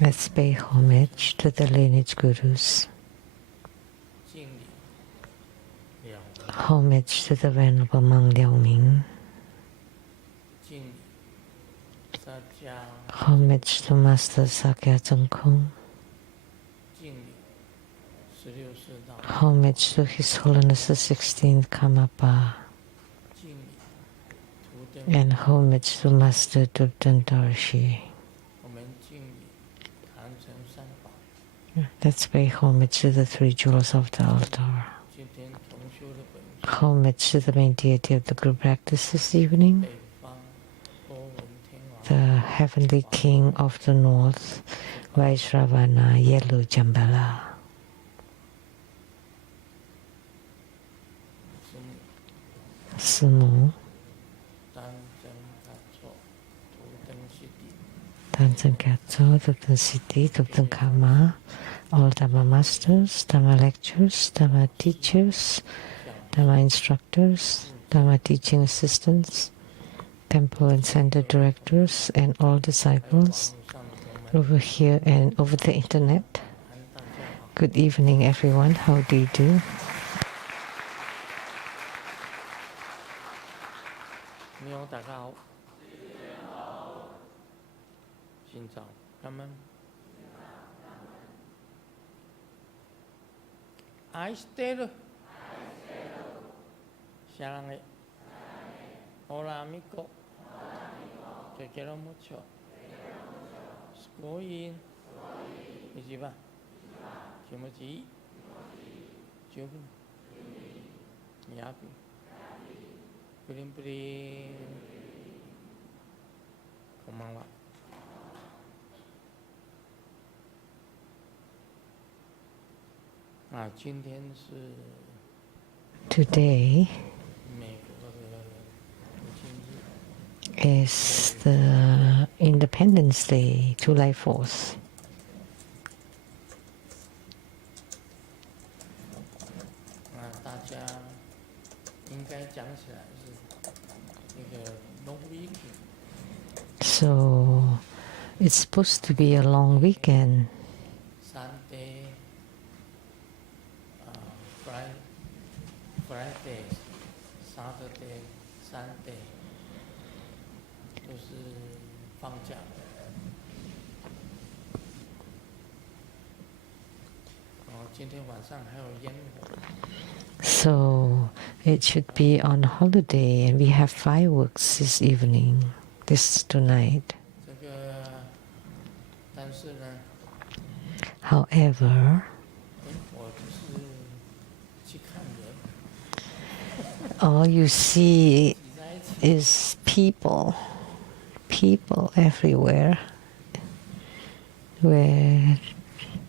Let's pay homage to the lineage gurus. Homage to the Venerable Monk Liao Ming. Homage to Master Sakya Tsongkhong. Homage to His Holiness the 16th Karmapa. And homage to Master Dubten Dorshi. Let's pay homage to the three jewels of the altar. Homage to the main deity of the group practice this evening, the Heavenly King of the North, Vaishravana Yelu Jambala. Sumu Tanzan Katso, Dubten Siddhi, Dubten Karma, all Dhamma Masters, Dhamma Lectures, Dhamma Teachers, Dhamma Instructors, Dhamma Teaching Assistants, Temple and Center Directors, and all disciples over here and over the internet. Good evening, everyone. How do you do? Aishiteru Sharange Ora amico Kekero mucho Sugoin Ichiba Kimochi ii Jubin Yapi Purin purin Konbanwa. Today is the Independence Day, July 4th. So it's supposed to be a long weekend. Friday, Saturday, Sunday 都是放假的。今天晚上还有烟火。So it should be on holiday, and we have fireworks this evening, this tonight. 这个，但是呢 However, 我就是去看人。all you see is people everywhere. Where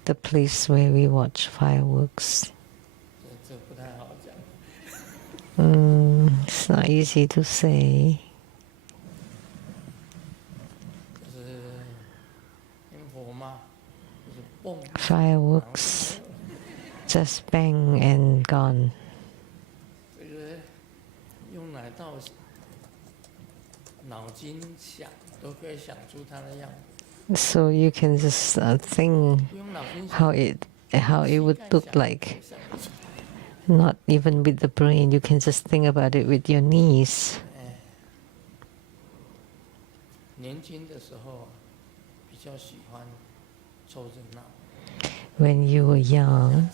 the place where we watch fireworks. 这不太好讲。It's not easy to say. 就是烟火嘛，就是蹦。Fireworks, just bang and gone. 这个用哪道脑筋想，都可以想出它的样子。So you can just think how it would look like. Not even with the brain, you can just think about it with your knees. 年轻的时候比较喜欢凑热闹。When you were young,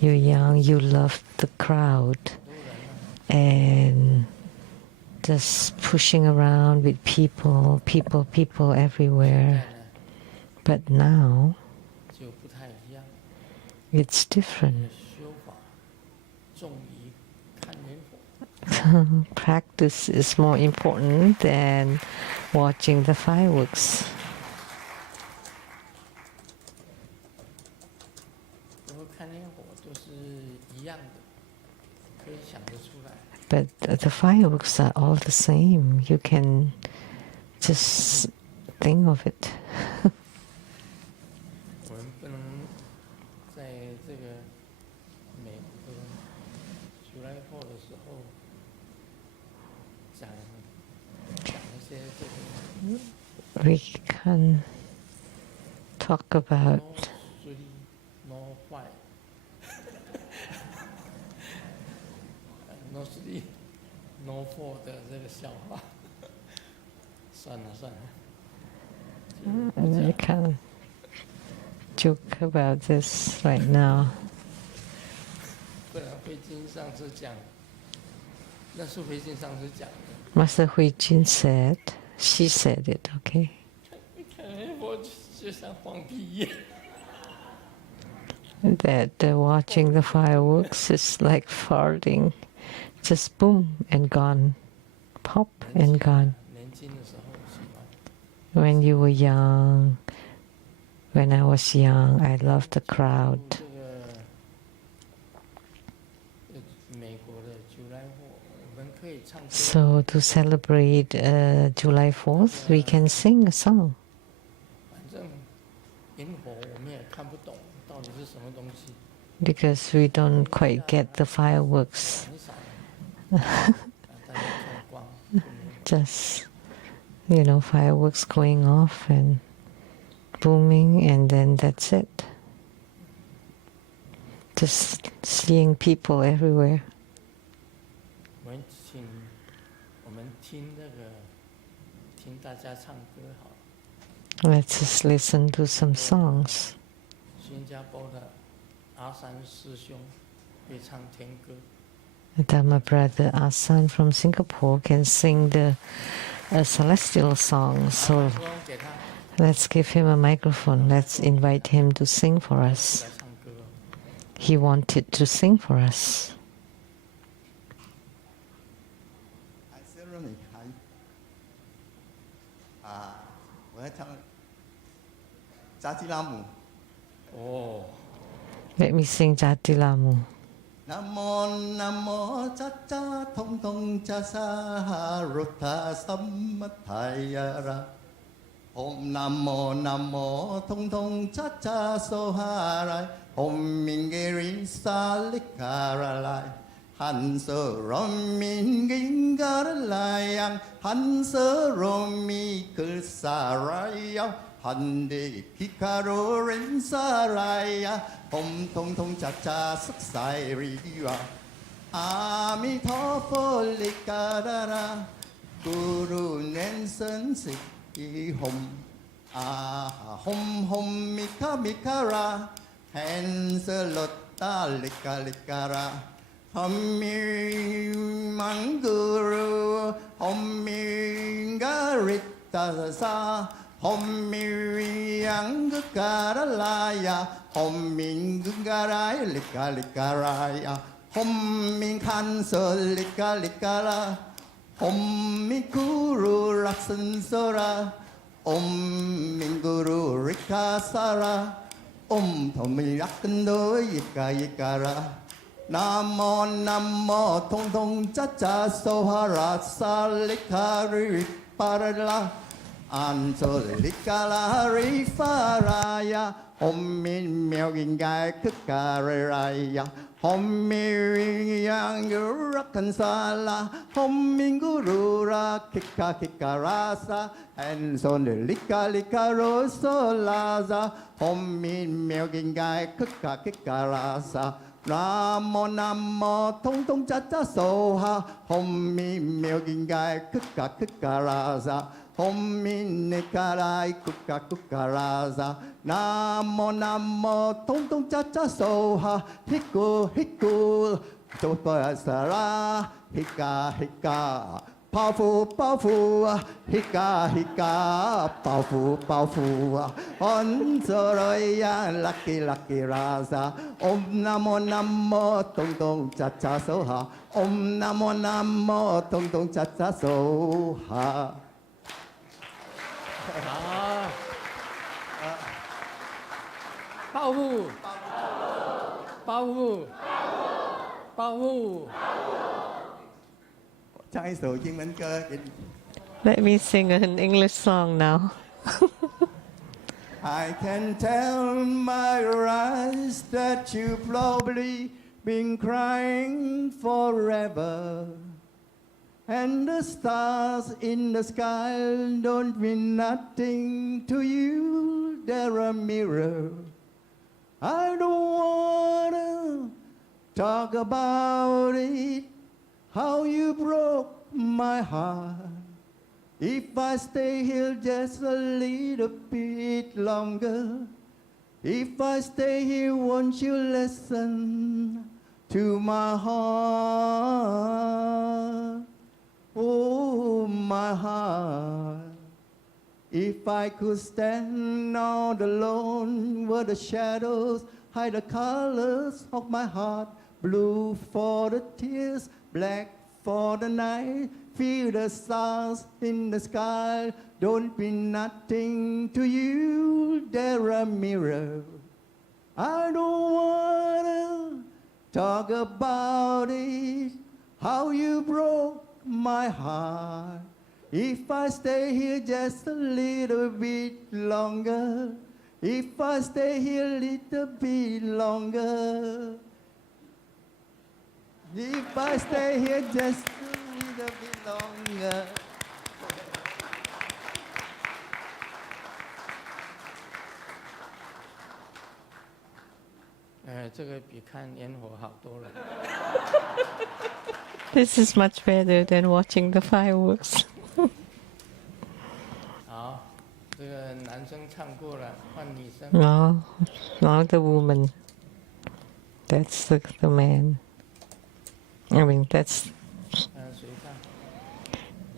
you loved the crowd and just pushing around with people everywhere. But now, it's different. Practice is more important than watching the fireworks. But the fireworks are all the same. You can just think of it. talk about no three, no five, no three, no four 的这个笑话，算了算了， I can't joke about this right now. 对啊，慧经上次讲，那是慧经上次讲的。 Master Hui Jin said, she said it, okay? 我就像放屁一样。 That watching the fireworks is like farting. Just boom and gone. Pop and gone. 年轻的时候喜欢， When you were young, when I was young, I loved the crowd. 这个美国的July 4，我们可以唱歌。 So to celebrate July 4th, we can sing a song. 反正萤火我们也看不懂到底是什么东西， Because we don't quite get the fireworks. 很少。大家看光， Just, fireworks going off and booming, and then that's it. Just seeing people everywhere. 我们听那个，听大家唱歌好了。 Let's just listen to some songs. 新加坡的阿三师兄会唱天歌， Dharma brother Asan from Singapore can sing the celestial songs. So 说给他 let's give him a microphone. Let's invite him to sing for 来 us. 唱歌。 He wanted to sing for us. 我要唱扎基拉姆。哦， Let me sing Jatilamu. 南无南无扎扎通通扎萨鲁塔萨玛泰呀拉。Om Namo Namo Thong Thong Cha Cha Soharai Om Mingeri Salikaralai Hansa Romi Gingarlayang Hansa Romi Kusarayang Hande Kikaro Rinsaraya Om Thong Thong Cha Cha Saksai Riwa Ami Tho Likarara Guru Nelson Sik Hom Hom Hom Mika Mikara Hansalota Lika Likara Hommi Manguru Hommi Garita Sa Hommi Yangakaralaya Hommi Garai Lika Likaraya Hommi Hansal Lika Likara Om Mikuru Raksansara Om Minguru Rikasara Om Tomi Yakando Yika Yikara Namo Namo Tong Tong Cha Cha Sohara Salikari Parala Anso Likala Rifaraya Om Min Myogin Gai Kukaraya Om mi yang yurakan sala, Om mingurura kika kika rasa, and son lika lika roso laza, Om min myogin gai kika kika rasa. Namo Namo Tong Tong Cha Cha Soha, Om min myogin gai kika kika rasa. Om min nekarai kuka kuka raza. Namo Namo Tong Tong Cha Cha Soha. Hiku hiku Topa Sara. Hika hika Powerful powerful Hika hika Powerful powerful Onsoroya lucky lucky raza. Om Namo Namo Tong Tong Cha Cha Soha. Om Namo Namo Tong Tong Cha Cha Soha. 好，报复，报复，报复。唱一首英文歌给你。 Let me sing an English song now. I can tell my eyes that you've probably been crying forever. And the stars in the sky don't mean nothing to you. there a mirror? I don't wanna talk about it, how you broke my heart. If I stay here just a little bit longer, if I stay here, won't you listen to my heart? Oh, my heart. If I could stand all alone where the shadows hide the colors of my heart, blue for the tears, black for the night, feel the stars in the sky, don't be nothing to you, they're a mirror. I don't wanna talk about it, how you broke my heart. If I stay here just a little bit longer, if I stay here a little bit longer, if I stay here just a little bit longer. 这个比看烟火好多了。This is much better than watching the fireworks. 好，这个男生唱过了，换女生。 Now the woman. That's the man. I mean, that's 谁唱？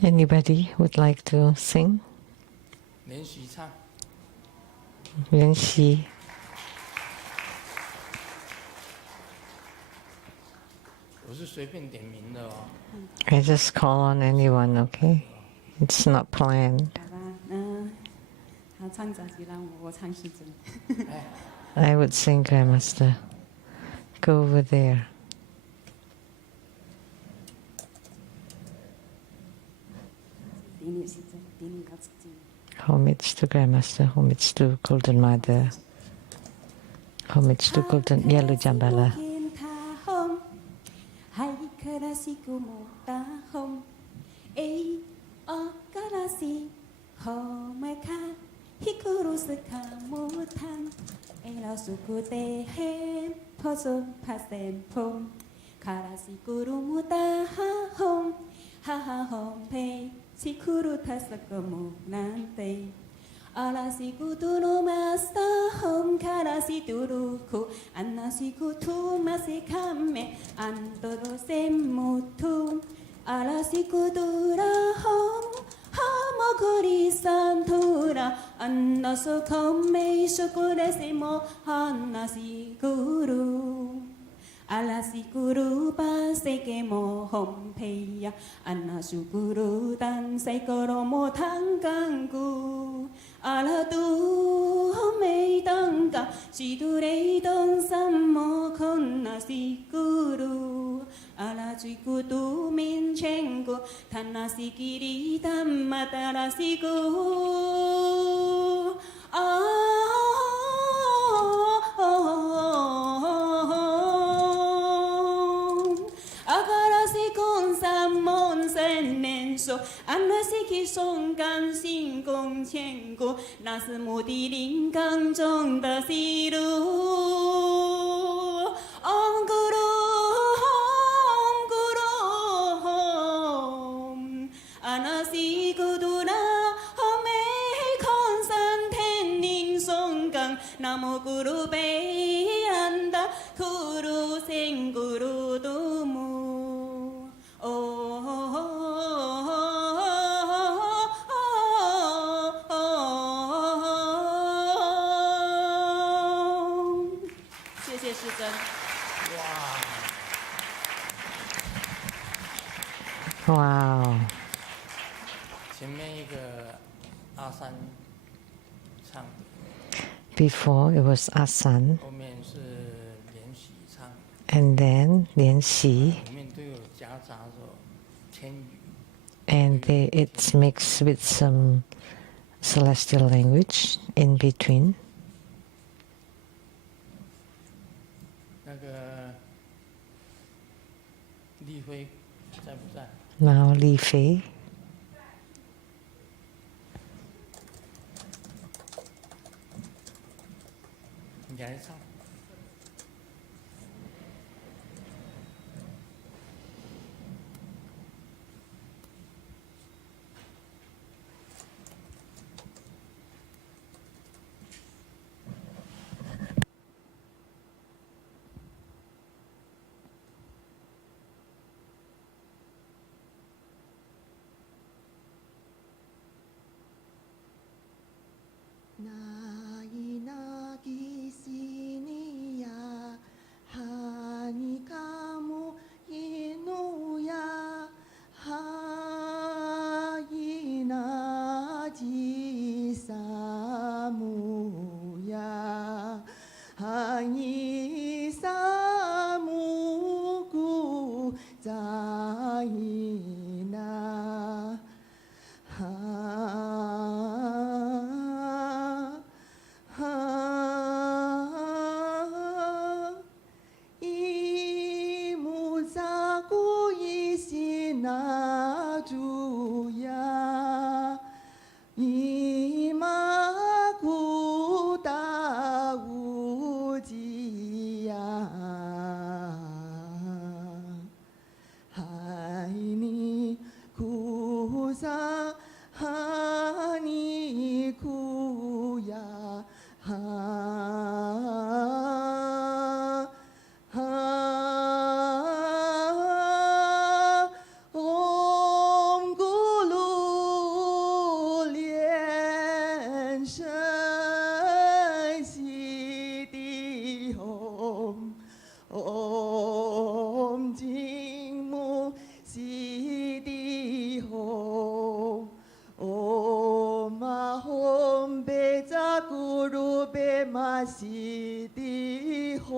anybody would like to sing? 连续唱。连习。我是随便点名的哦。I just call on anyone, okay? It's not planned. 好吧，他唱杂技让我唱戏真。 I would sing, Grandmaster. Go over there. Homage to Grandmaster, homage to Golden Mother, homage to Golden Yellow Jambala. Sikuru tasakamu nante Alasiku no master home karasituruku Anasikutu masikame Antoro semutu Alasiku dura home Hamaguri santura Anasukame shukuresimo Anasikuru Alasikuru paseke mo hompeya Anasukuru dan sekoro mo tangkangku Alatu homei tangka Sidurei don sammo konnasikuru Alachikutu min chengu Tanasikiri tammatarasiku Anasiki song gan xin gong qian gu Na是目的灵感中的西路 Om Guru Om Anasiku dura Home kon san ten ning song gang Namo Guru Bei Anda Guru Sen Guru Dumu Wow. 前面一个阿三唱的， Before it was Asan, 后面是连续唱， and then Lian Xi, 里面都有夹杂着天语。 and it's mixed with some celestial language in between. 那个丽辉在不在？ Now Li Fei. 你来唱。那伊那吉西尼呀，哈尼卡姆伊努呀，哈伊那吉萨姆呀，哈伊萨姆古扎伊那。那主呀，伊玛古达乌吉呀，海尼库萨哈尼库呀，西的吼，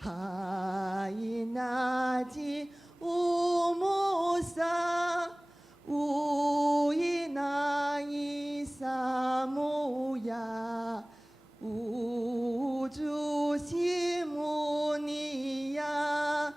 哈伊那吉乌木萨，乌伊那伊萨木呀，乌朱西木尼呀，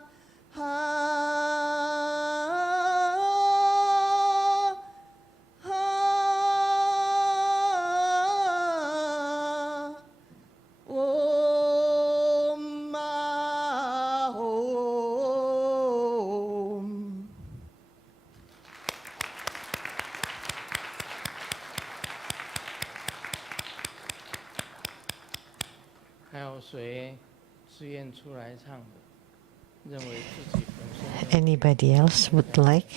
还有谁自愿出来唱的？认为自己本身 Anybody else would like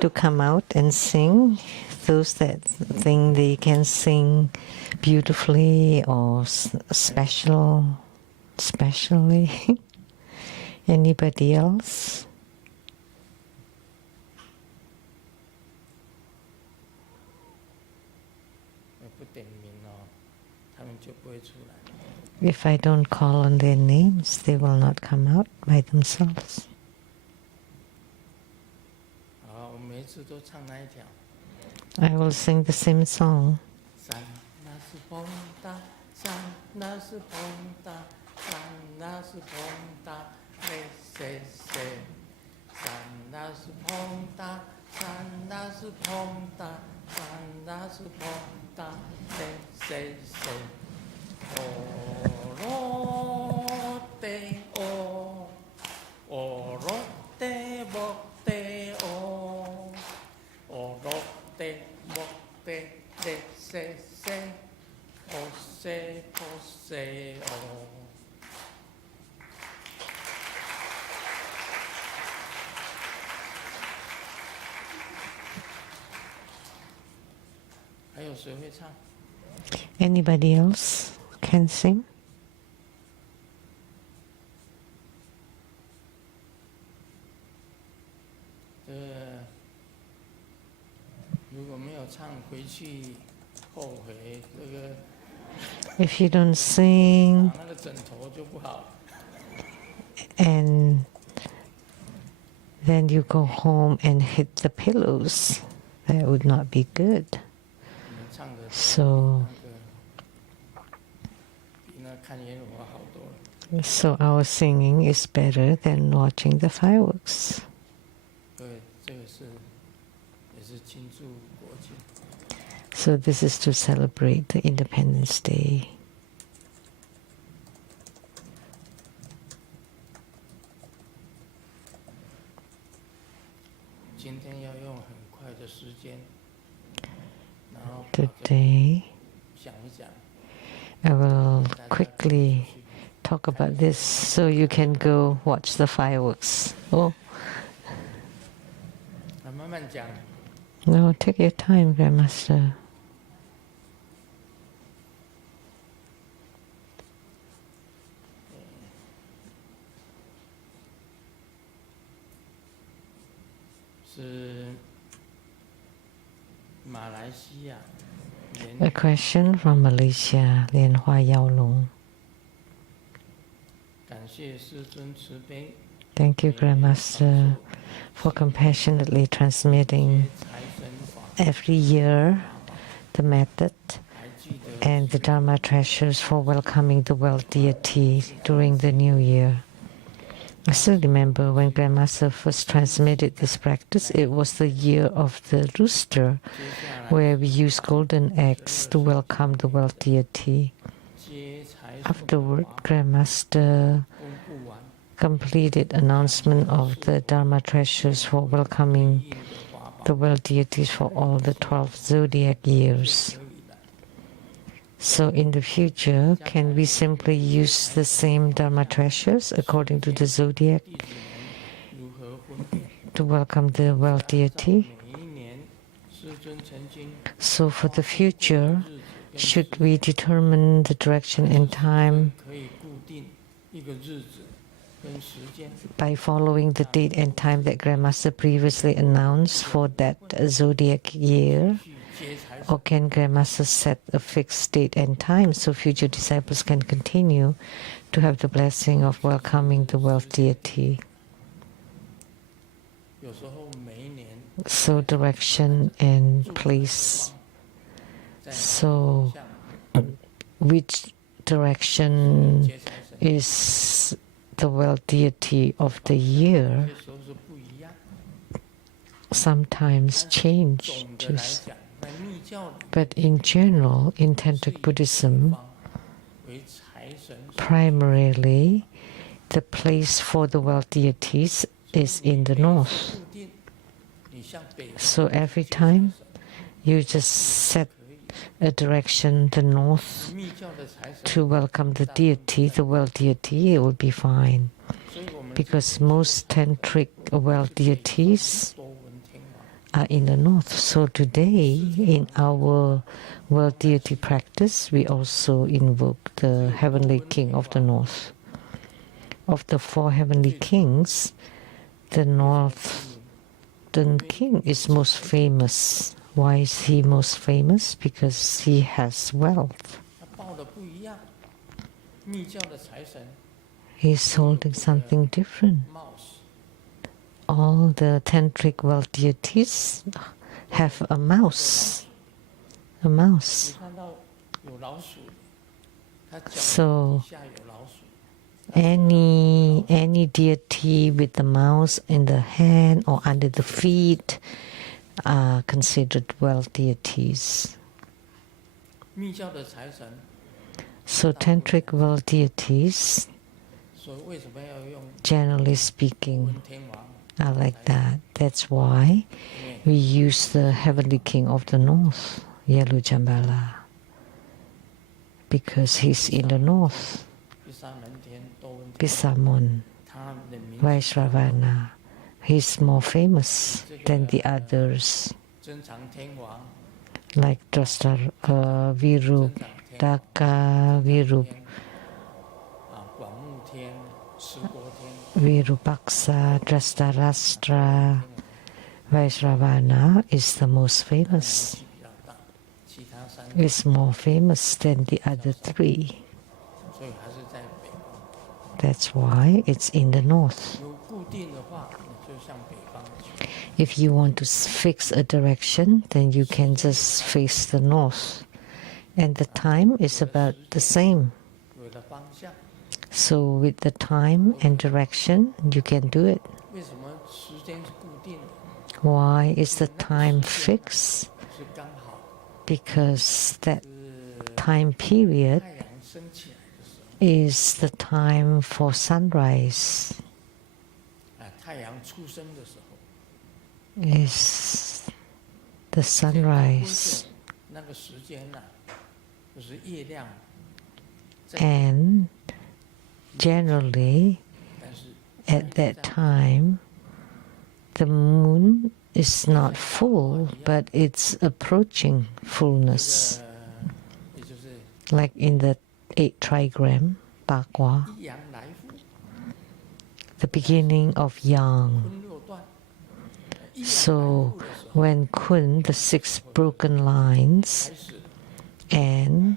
to come out and sing? Those that think they can sing beautifully or specially? Anybody else? 不点名哦，他们就不会出来。 If I don't call on their names, they will not come out by themselves. 好，我每一次都唱那一条。 I will sing the same song. 山那是风大，山那是风大，山那是风大，嘞谁谁。山那是风大，山那是风大，山那是风大，嘞谁谁。 おろてお、おろてぼてお、おろてぼてでせせ、おせおせお。还有谁会唱？ Anybody else can sing? 如果没有唱，回去后悔这个。 If you don't sing 那个枕头就不好。 and then you go home and hit the pillows, that would not be good. So our singing is better than watching the fireworks. So this is to celebrate the Independence Day. 今天要用很快的时间，然后 Today, 想一想， I will quickly talk about this so you can go watch the fireworks. Oh, 慢慢讲。 no, take your time, Grandmaster. 是马来西亚 A question from Malaysia, Lian Hua Yao Long. 感谢师尊慈悲， Thank you, Grandmaster, for compassionately transmitting 财神法 every year the method 还记得 and the Dharma treasures for welcoming the world deity during the new year. I still remember when Grandmaster first transmitted this practice, it was the year of the rooster, 接下来 where we used golden eggs to welcome the world deity. 接财神 Afterward, 法 Grandmaster 公布完， completed announcement of the Dharma treasures for welcoming 印的法宝 the world deities for all the 12 zodiac years. 可以了。 So in the future, can we simply use the same Dharma treasures according to the zodiac 弟子们如何分辨？ to welcome the world 照 deity? 每一年师尊曾经 So for the future, 日子跟 should we determine the direction and time 可以固定一个日子跟时间， by following the date and time that Grandmaster previously announced for that zodiac year? 去接财神 Or can Grandmaster set a fixed date and time so future disciples can continue to have the blessing of welcoming the world deity? 有时候每一年 So direction and place. 在 So 向 which direction 接财神， is the world deity of the year 有些时候是不一样。 sometimes 总 change. 的来讲，在密教里 But in general, in Tantric Buddhism, 方为财神所 primarily the place for the world deities is in the north. 固定。你向北 So every time you just set 可以， a direction, the north, 密教的财神， to welcome the deity, the world deity, it will be fine. 所以我们 Because most tantric world deities 多闻天王。 are in the north. So today, in our world deity practice, we also invoke the heavenly king of the north. Of the 4 heavenly kings, the northern king is most famous. Why is he most famous? Because he has wealth. 他报的不一样。密教的财神 He's holding something different. mouse， All the tantric world deities have a mouse. A 你 mouse. 看到有老鼠的，他脚 So 底下有老鼠， any deity with the mouse in the hand or under the feet are considered world deities. 密教的财神， So tantric world deities, 所以为什么要用 generally 多 speaking, 闻天王？ are like that. That's why 因为 we use the heavenly king of the north, Yalu Jambala, because he's in the north. 第三门天多闻天王， Pisamon, 他的名字 Vaishravana, he's more famous than the others, 增长天王， like Virup, 增长天王 Daka, Virup, 广目天、持国天， Virupaksa, Drastarastra. Vaishravana is the most 年 famous. 纪比较大，其他三个， Is more famous than the other 3. 所以还是在北方。 That's why it's in the north. 有固定的话，你就向北方去。 If you want to fix a direction, then you can just face the north. And the time is about the same. 有了方向， So with the time and direction, you can do it. 为什么时间是固定的？ Why is the time fixed? 是刚好 because that time period 太阳升起来的时候， is the time for sunrise, 太阳出生的时候， is the sunrise. 那个时间呢，就是月亮。 And generally, 但是 at that time, the moon is not full, but it's approaching fullness. 也就是 Like in the 8 trigram, Bakwa, 一阳来复， the beginning of yang. 坤六段。一阳来 So 复的时候 when Kun, the 6 broken lines, 开始 and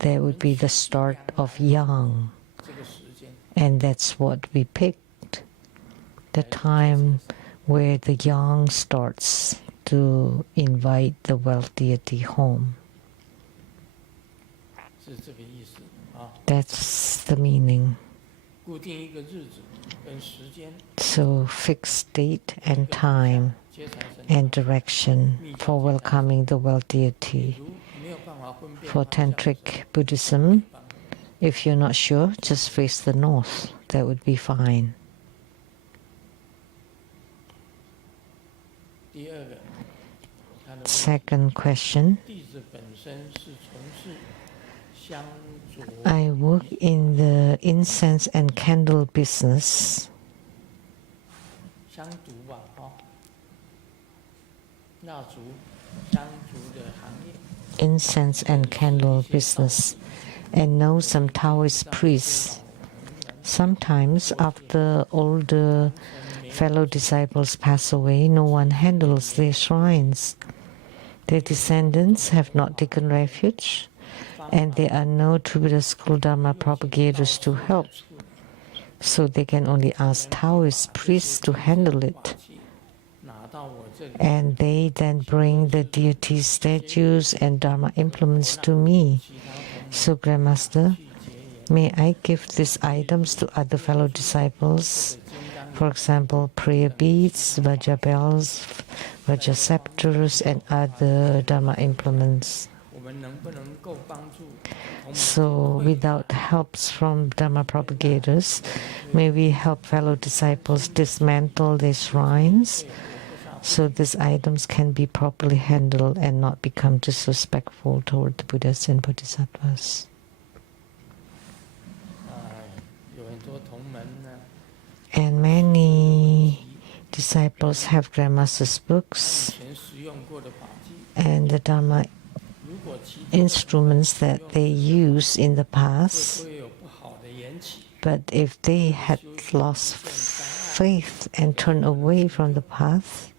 there would be the start of yang. 这个时间， And that's what we picked, the time where the yang starts to invite the wealth deity home. 是这个意思啊。 That's the meaning. 固定一个日子跟时间， So fixed date and time 接财神。 and direction for welcoming the wealth deity. 如没有办法分辨 For 方向的时候 Tantric Buddhism, if you're not sure, just face the north. That would be fine. 第二个，他的问题 Second question. 弟子本身是从事香烛 I work in the incense and candle business. 香烛吧，蜡烛、香烛的行业。 Incense and candle business, and know some Taoist priests. Sometimes, after older fellow disciples pass away, no one handles their shrines. Their descendants have not taken refuge, and there are no tributary school Dharma propagators to help. So they can only ask Taoist priests to handle it. 拿到我这里， And they then bring the deities' statues and Dharma implements to me. So, Grandmaster, may I give these items to other fellow disciples? For example, prayer beads, Vajra bells, Vajra scepters, and other Dharma implements. 我们能不能够帮助同 So, without helps from Dharma propagators, may we help fellow disciples dismantle their shrines so these items can be properly handled and not become disrespectful toward the Buddhas and Bodhisattvas. 有很多同门呢， And many disciples have Grandmaster's books 以前使用过的法器， and the Dharma 如果其他 instruments that they use in the 会 past, 不会有不好的缘起？ but if they had lost faith and turned away from the path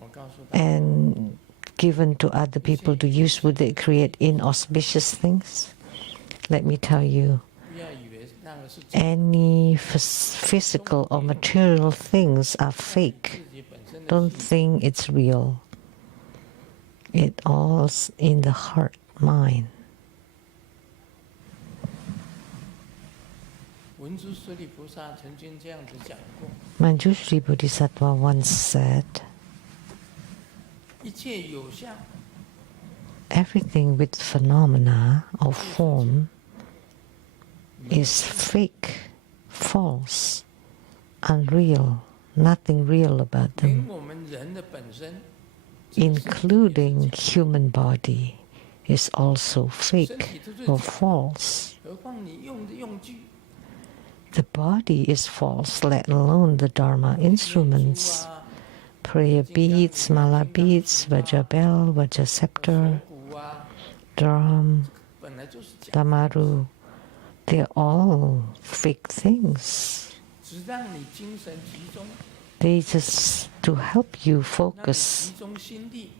我告诉大家， and given to other people to use, would they create inauspicious things? Let me tell you, 不要以为那个是自 any physical or material things are fake. 己本身的 Don't think it's real. It all's in the heart, mind. 文殊师利菩萨曾经这样子讲过： Manjushri Bodhisattva once said, 一切有相， everything with phenomena or form is fake, false, unreal, nothing real about 连 them, 我们人的本身， including human body, is also 身 fake 体都是 or 假的， false. 何况你用的用具， The body is false, let alone the Dharma 念 instruments. 珠啊、 Prayer beads, mala beads, Vajra bell, Vajra scepter, 鼓啊， drum, 本来就是假的， damaru, they're all fake things. 只让你精神集中， They just to help you 让你 focus, 集中心力，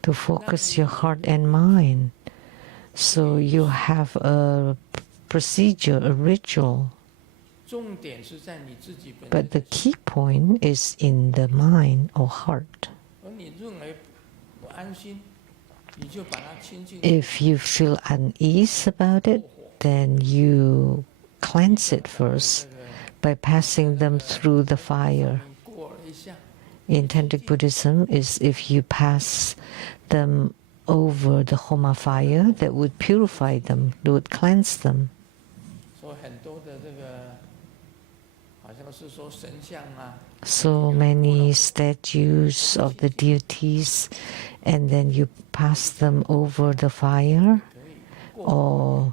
to focus your heart and mind. So you have a procedure, a ritual. 重点是在你自己本 But the 身的心。 key point is in the mind or heart. 而你认为不安心，你就把它亲近 If you feel unease about it, then you cleanse it first by passing them through the fire. 过了一下， In Tantric Buddhism, is if you pass them over the Homa fire, that would purify them, would cleanse them. 所以很多的这个，好像是说神像啊， So many statues of the deities, and then you pass them over the fire, 可以过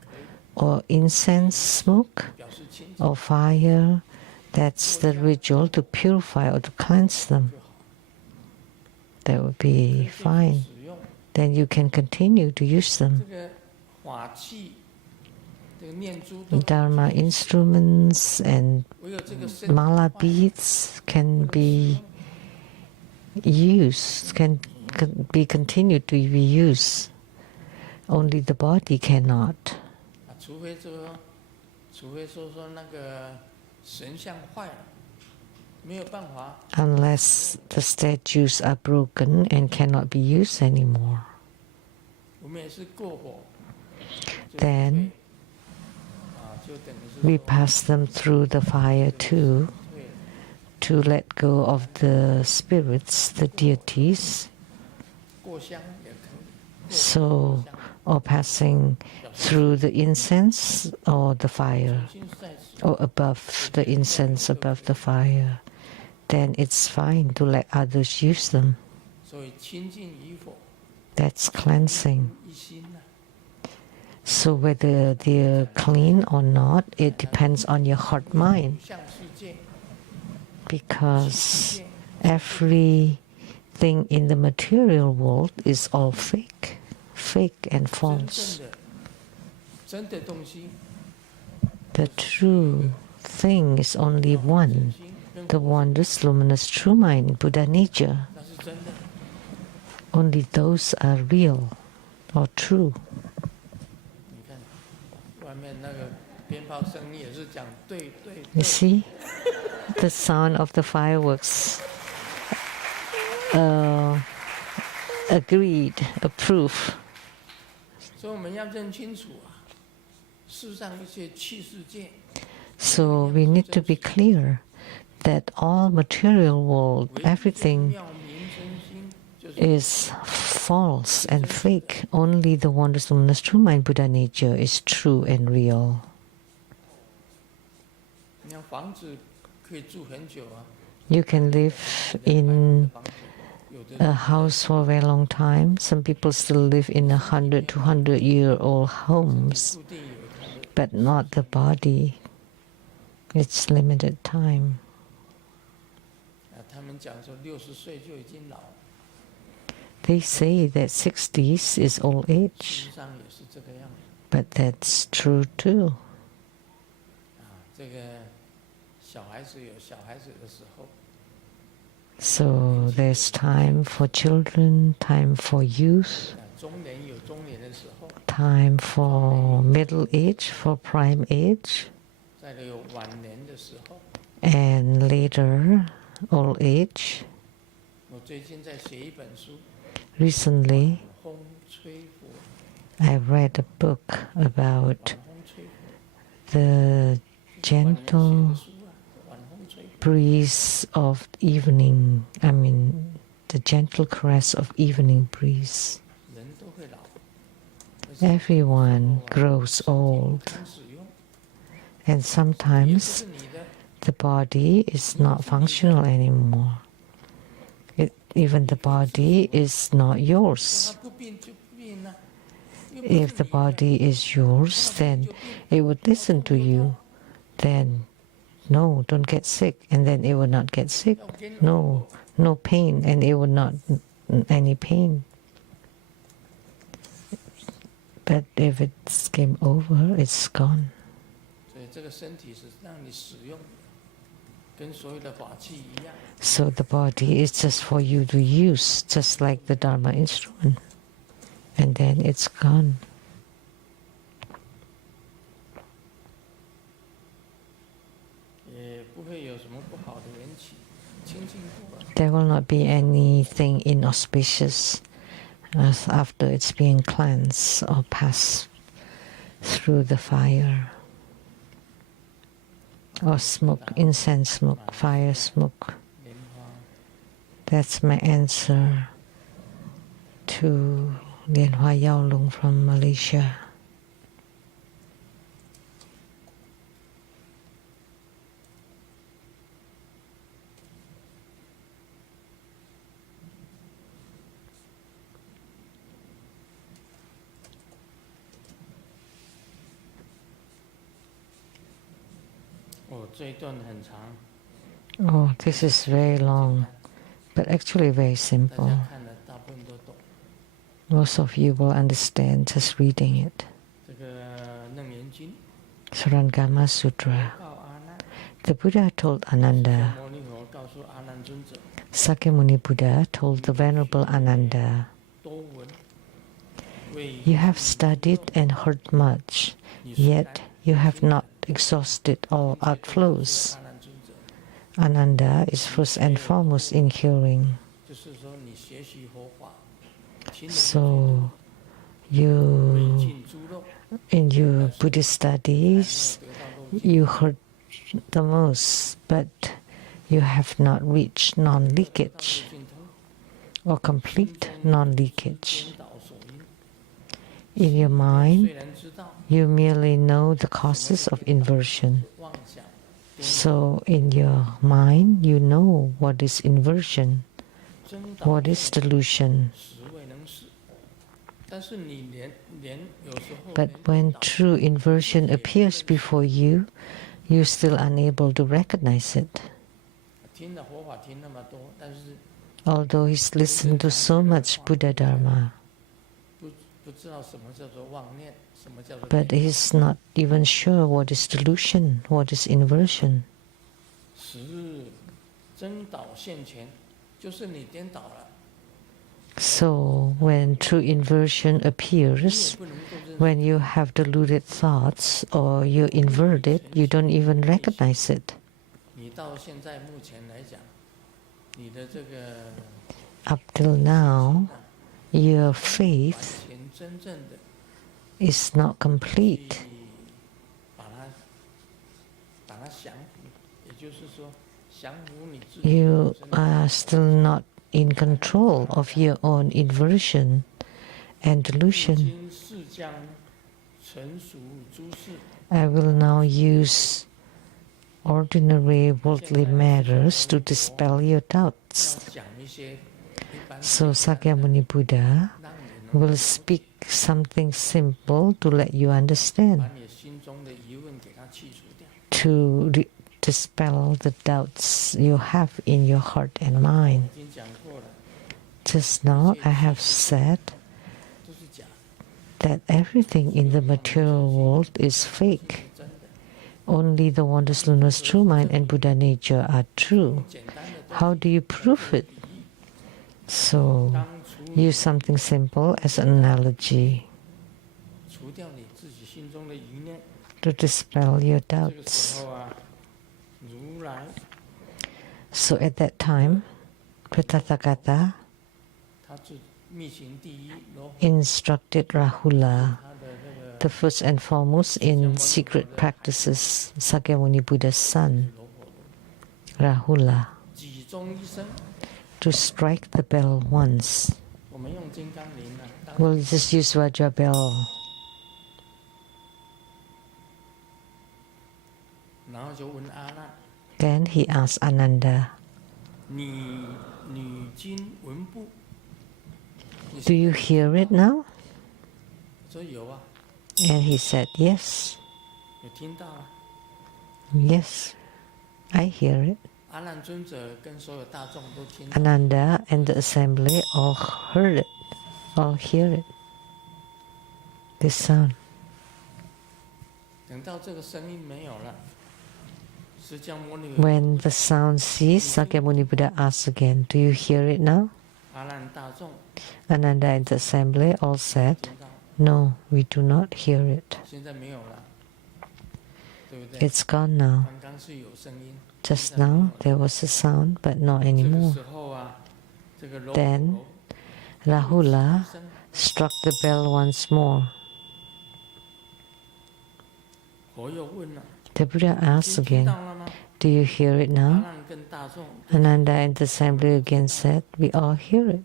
or incense smoke, 表示清净 or fire. That's the ritual to purify or to cleanse them. 就好。 That would be fine. 使用 Then you can continue to use 这 them. 个法器，这个念珠都 Dharma instruments and 唯有这个身体 mala 坏 beads can be used, can be continued to be used. Only the body cannot. 啊，除非说那个神像坏了，没有办法， Unless the statues are broken and cannot be used anymore. 我们也是过火，就 Then 啊，就等于是 we 说 pass them through the fire too, 退了， to let go of the spirits, the deities. 过香也可以， So, or passing through the incense or the fire, 重新再使 or above the incense, above the fire, then it's fine to let others use them. 所以清净与否， That's cleansing. 一心呐、 So whether they're clean or not, it depends on your heart mind, 像世界， because everything in the material world is all fake, fake and 真 false. 正的真的东西， The true thing is only one, 心跟 the wondrous, luminous, true mind, Buddha nature. 那是真的。 Only those are real or true. 你看，外面那个鞭炮声音也是讲对对 You 对， see, the sound of the fireworks agreed, approved. 所以我们要认清楚啊，世上一切器世界， So we need to be clear that all material world, 唯一 everything 妙明真心，就是 is false and fake. Only the wondrous, luminous, true mind, Buddha nature is true and real. 你看房子可以住很久啊， You can live in 房子有的 a house for a very long time. Some people still live in 100, 200-year-old homes, 注定有它的， but not the body. It's limited time. 啊，他们讲说60岁就已经老， They say that 60s is old 事 age, 实上也是这个样子 but that's true too. 啊。这个小孩子有小孩子的时候， So there's time for children, time for youth, 啊，中年有中年的时候， time for middle age, for prime age, 再有晚年的时候。 and later old age. 我最近在写一本书， Recently, 风吹拂， I read a book about 晚风吹拂， the 这是晚年写 gentle 的书啊，晚风吹拂。 breeze of evening. I mean, the gentle caress of evening breeze. 人都会老，而且 Everyone grows 不 old, 堪使用， and 也不 sometimes 是你的， the body is not functional anymore. Even the body is not 说 yours. 它不病就不病了。又不是 If the 你的 body is yours, then it would listen to you. Then, no, don't get sick, and then it would not get sick. 要给你 No, no pain, and it would not any pain. But if it's game over, it's gone. 所以这个身体是让你使用的，跟所有的法器一样。 So the body is just for you to use, just like the Dharma instrument. And then it's gone. 也不会有什么不好的缘起，清净过了。 There will not be anything inauspicious after it's being cleansed or passed through the fire. Or smoke, incense smoke, fire smoke. 莲花 That's my answer to to Lien Hoa Yao Lung from Malaysia. Oh, this is very long, but actually very simple. Most of you will understand just reading it. Surangama Sutra. The Buddha told Ananda, Sakyamuni Buddha told the Venerable Ananda, you have studied and heard much, yet you have not exhausted all outflows. Ananda is first and foremost in hearing. So, in your Buddhist studies, you heard the most, but you have not reached non-leakage or complete non-leakage. In your mind, you merely know the causes of inversion. So in your mind, you know what is inversion, what is delusion. But when true inversion appears before you, you're still unable to recognize it. Although he's listened to so much Buddha Dharma, but he's not even sure what is delusion, what is inversion. So when true inversion appears, when you have deluded thoughts or you invert it, you don't even recognize it. Up till now, your faith is not complete. You are still not in control of your own inversion and delusion. I will now use ordinary worldly matters to dispel your doubts. So Sakyamuni Buddha will speak something simple to let you understand, to dispel the doubts you have in your heart and mind. Just now I have said that everything in the material world is fake. Only the wondrous luminous true mind and Buddha nature are true. How do you prove it? So use something simple as an analogy to dispel your doubts. So at that time, Tathagata instructed Rahula, the first and foremost in secret practices, Sakyamuni Buddha's son, Rahula, to strike the bell once. We'll just use Vajra bell. Then he asked Ananda, do you hear it now? And he said, yes. Yes, I hear it. Ananda and the assembly all heard it, all hear it, this sound. When the sound ceased, Sakyamuni Buddha asked again, do you hear it now? Ananda and the assembly all said, no, we do not hear it. It's gone now. Just now there was a sound, but not anymore. Then Rahula struck the bell once more. The Buddha asked again, do you hear it now? Ananda and the assembly again said, we all hear it.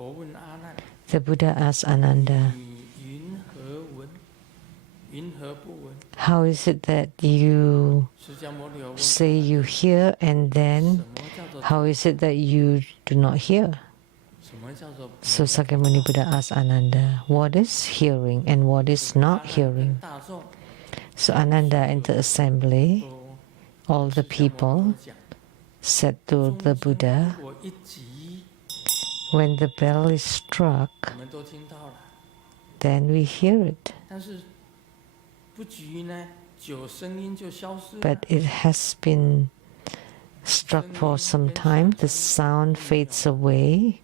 佛问阿难： The Buddha asked Ananda, 你云何闻？云何不闻？ how is it that you 释迦牟尼佛问 say you hear and then 什么叫做 how is it that you do not hear? 什么叫做 So Sakyamuni Buddha asked Ananda, what is hearing and what is not 阿难跟 hearing? 大众 So Ananda and the assembly, 都 all the 释迦牟尼 people 佛讲 said to the 众生 Buddha, 如果一急， when the bell is struck, 我们都听到了。 then we hear it. 但是不急呢，久声音就消失了。 But it has been struck for some time, the sound fades away,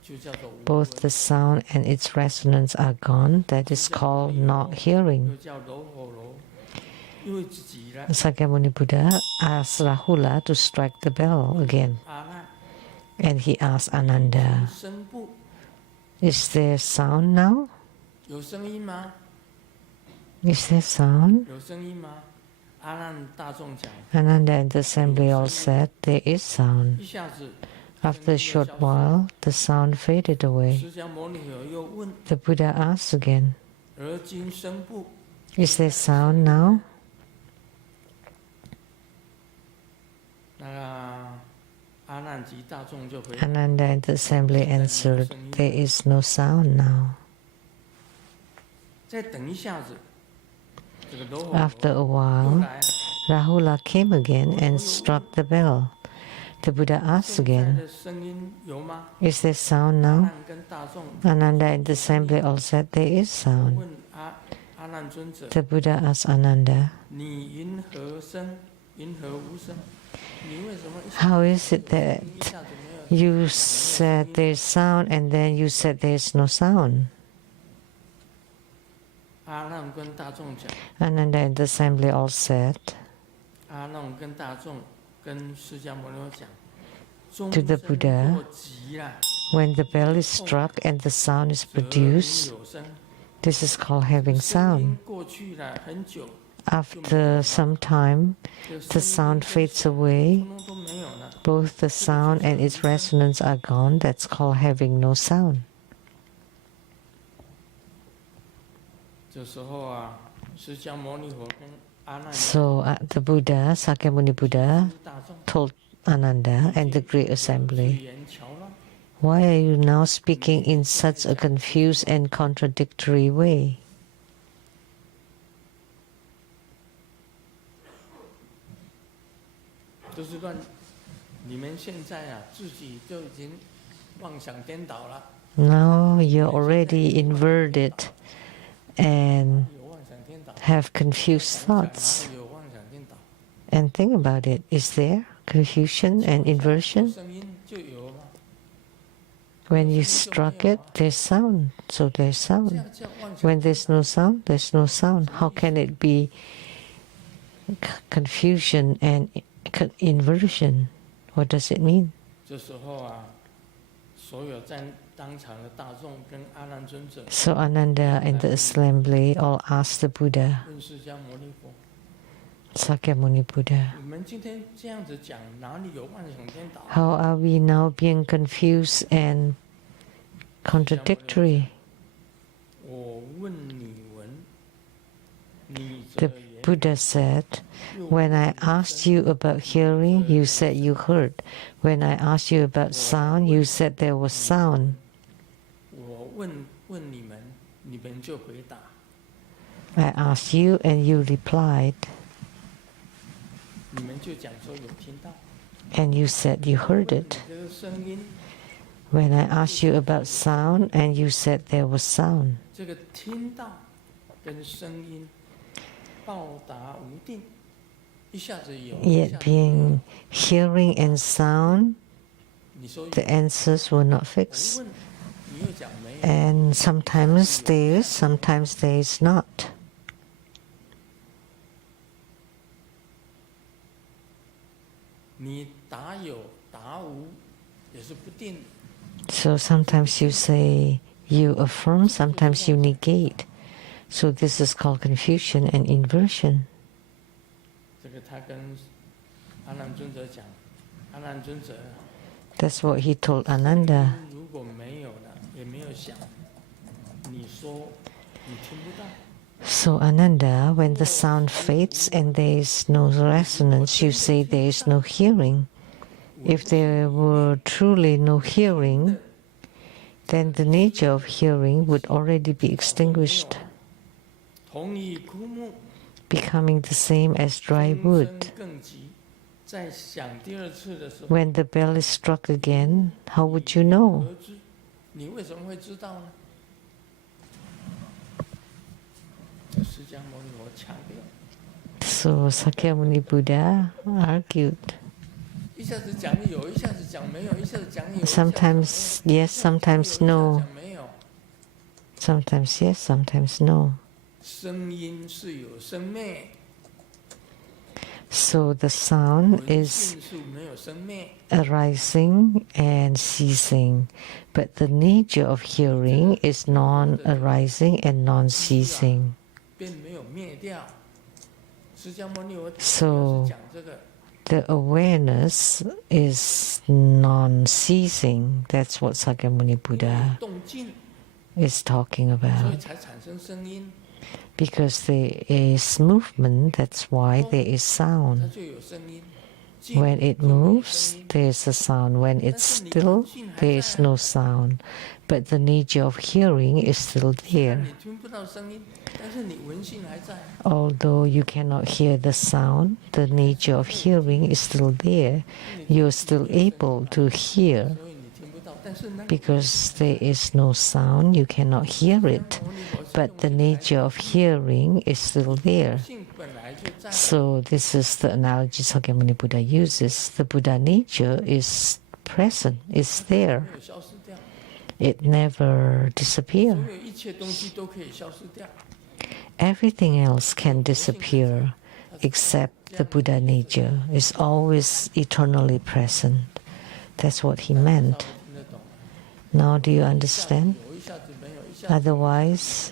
就叫做无 both the sound and its resonance are gone. That is called not hearing. 又叫柔火柔，因为自己了。 Sakyamuni Buddha asked Rahula to strike the bell again, 阿难， and he asked Ananda, 声部 is there sound now? 有声音吗？ Is there sound? 有声音吗？阿难大众讲， Ananda and the assembly all said, there is sound. 一下子 After a short while, the sound faded away. 释迦牟尼佛又问： The Buddha asked again, 而今声部， is there sound now? 那个阿难及大众就回答： Ananda and the assembly answered, there is no sound now. 再等一下子，这个柔火 After a 又 while, 来， Rahula came again and struck the bell. The Buddha asked 现在 again, 的声音有吗？ is there sound 阿 now? 难跟大众 Ananda and the assembly all said, there is sound. 问阿难尊者： The Buddha asked Ananda, 你云何生？云何无声？你为什么一下 how is it that 一下子没有？ you said there's sound and then you said there's no sound? 阿难跟大众讲， Ananda and the assembly all said, 阿难跟大众跟释迦牟尼佛讲， To the Buddha, 众生若急啦， when the bell is struck and the sound is 则 produced, 有声。 this is called having 声 sound. 音过去了很久， After some time, 这 the 声音 sound fades away, 通通都没有了。 both the sound and its resonance are gone. That's called having no sound. 这时候啊，释迦牟尼佛跟阿难 So the Buddha, Sakyamuni Buddha, 大众 told Ananda and the great 语 assembly, 言巧乱， why are you now speaking in such a confused and contradictory way? 就是乱。你们现在啊，自己就已经妄想颠倒了， Now you're already inverted and 有妄想颠倒。 have confused 哪 thoughts. 里有妄想颠倒？ And think about it. Is there confusion and inversion? 声音就有嘛。 When you struck it, there's sound. So there's 这 sound. 样叫妄想。 When there's no sound, there's no sound. How can it be confusion and inversion? What does it mean? 这时候啊，所有在当场的大众跟阿难尊者 So Ananda and the assembly all asked the Buddha, 问释迦牟尼佛： Sakyamuni Buddha, 你们今天这样子讲，哪里有妄想颠倒？ how are we now being confused and contradictory? 我问你闻，你 The 则言 Buddha said, when I asked you about hearing, you said you heard. When I asked you about sound, you said there was sound. 我问你们，你们就回答。 I asked you and you replied, 你们就讲说有听到。 and you said you heard 问 it. 你这个声音， When I asked you about sound, and you said there was sound. 这个听到跟声音报答无定，一下子有，一 Yet 下子 being hearing and sound, 你说有 the answers were not 我 fixed. 问，你又讲没有。 And sometimes there is, sometimes there is not. 你答有答无，也是不定。 So sometimes you say you affirm, sometimes you negate. So this is called confusion and inversion. 这个他跟阿难尊者讲，阿难尊者， That's what he told Ananda. 如果没有了，也没有想，你说你听不到。 So Ananda, when the sound fades and there is no resonance, you say there is no hearing. If there were truly no hearing, then the nature of hearing would already be extinguished, 同以枯木 becoming the same as dry 风 wood. 声更急，在响第二次的时候， When the bell is struck again, how would you know? 何知？你为什么会知道呢？释迦牟尼佛强调， So Sakyamuni Buddha argued. 一下子讲有，一下子讲没有，一下子讲有， Sometimes yes, sometimes no. 讲没有。 Sometimes yes, sometimes no. 声音是有生灭， So the sound 闻 is 性是没有生灭。 arising and ceasing, but the nature of hearing is non-arising and non-ceasing. 并没有灭掉。释迦牟尼佛 So 是讲这个， the awareness is non-ceasing. That's what Sakyamuni 有 Buddha 动静， is talking 所以 about. 才产生声音， Because there is movement, that's why there is 它 sound. 就有声音。 When it 就没有 moves, 声音 there is a sound. When 但 it's 是你 still, 闻性还 there 在 is 啊 no sound. But the nature of hearing is still 虽然 there. 你听不到声音，但是你闻性还在。 Although you cannot hear the sound, the nature of hearing is still there. You're still able to hear. 所以你听不到，但是那个 Because there is no sound, you cannot hear it. 牟尼佛是 But 用 the 这个来 nature of hearing is still there. 性本来就在， So this is the analogy Sakyamuni Buddha uses. The Buddha nature is present, is there. 没有消失掉。 It never 所 disappears. 有一切东西都可以消失掉， Everything else can disappear except the Buddha nature is always eternally present. That's what he 大家 meant. 听得懂？ Now do you understand? 有一下子没有，一下子 Otherwise,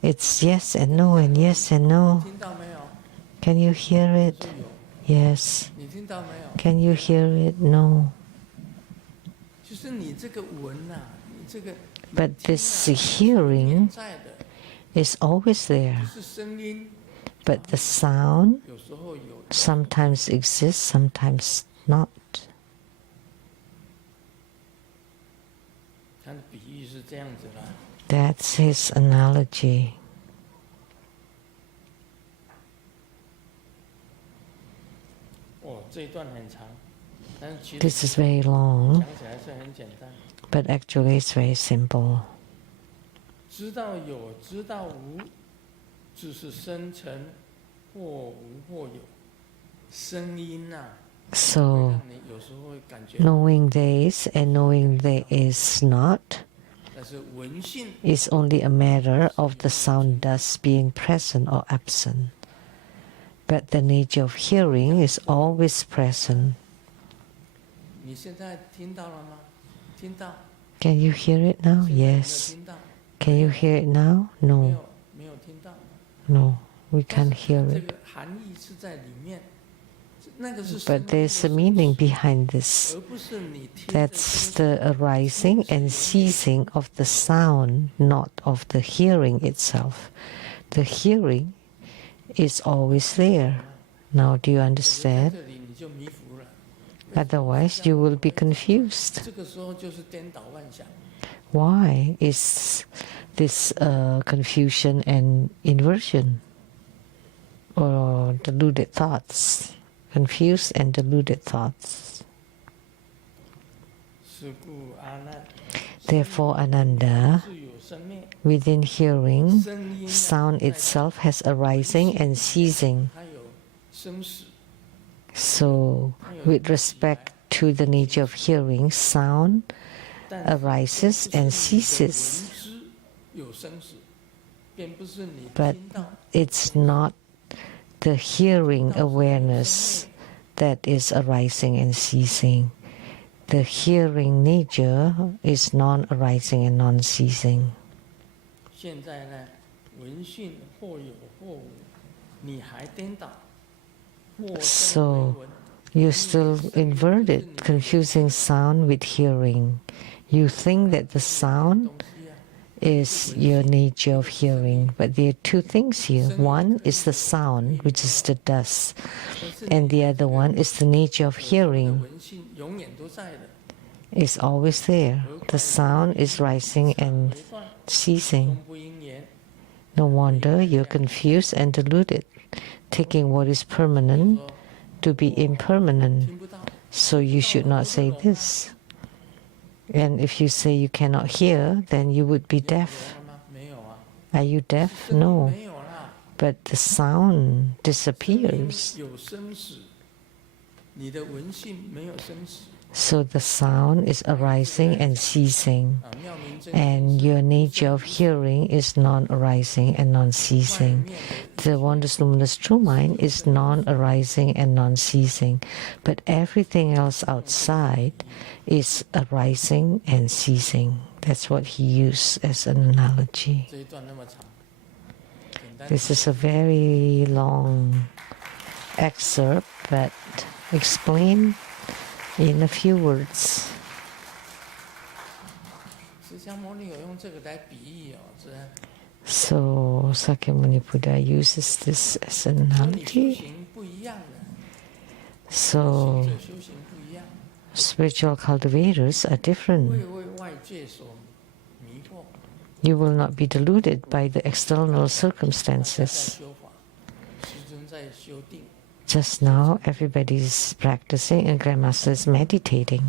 it's yes and no and yes and no. 听到没有？ Can you hear it? 是有， Yes. 你听到没有？ Can you hear it? No. 就是你这个闻呐，你这个 But this 念 hearing 在的， is always there. 是声音， But the sound 有时候有， sometimes exists, sometimes not. 他的比喻是这样子啦。 That's his analogy. 哦，这一段很长，但是其 This 实 is very long, 讲起来是很简单。 but actually it's very simple. 知道有，知道无，只是生成或无或有。声音呐、会 So 让你有时候会感觉， knowing there is and knowing there is not 但是闻性 is only a matter of the sound thus being present or absent. But the nature of hearing is always present. 你现在听到了吗？听到？ Can you hear it now? 现在有没有 Yes. 听到？ Can you hear it now? 没 No. 有，没有听到。 No. We 但 can't 是 hear 这 it. 个含义是在里面，那个是声 But 音 there's a 的 meaning behind this. 而不是你听的 That's 听 the arising and ceasing of the sound, not of the hearing itself. The hearing is always there. Now, do you 在 understand? 这里你就迷糊了。 Otherwise, you will be confused. 这个时候就是颠倒妄想。 Why is this confusion and inversion or deluded thoughts? Confused and deluded thoughts. 是故阿难， Therefore, Ananda, 自有生灭， within hearing, 声音 sound 在 itself has arising and ceasing. 它有生死， So, with respect to the nature of hearing, sound 但 arises 不是 and 你的 ceases. 闻知有生死，便不是你 But 听到。 it's not the hearing awareness that is arising and ceasing. The hearing nature is non-arising and non-ceasing. 现在呢，闻性或有或无，你还颠倒，或生 So 为闻。 You still inverted, confusing sound with hearing. You think that the sound is your nature of hearing, but there are two things here. One is the sound, which is the dust, and the other one is the nature of hearing. 文性永远都在的。 It's always there. The sound is rising and ceasing. 不因缘， No wonder you're confused and deluded, taking what is permanent to be impermanent. 听不到。 So you should not say this. And if you say you cannot hear, then you would be 有 deaf. 了吗？没有啊。 Are you deaf? 声音 No. 没有啦。 But the sound 声音 disappears. 有生死，你的文性没有生死。 So the sound is arising and ceasing. 啊，妙明真 And your nature of hearing is non-arising and non-ceasing. The wondrous luminous true mind is non-arising and non-ceasing. But everything else outside is arising and ceasing. That's what he used as an analogy. 这一段那么长，简单 This is a very long excerpt, but explain in a few words. 释迦牟尼有用这个来比喻哦，是吧 So Sakyamuni Buddha uses this as an 说你修 analogy. 行不一样的， So 这修行不一样， spiritual cultivators are 会 different. 为外界所迷惑。 You will not be deluded by the external 大家在 circumstances. 修法，师尊在修定。 Just now, everybody is practicing and Grandmaster is meditating.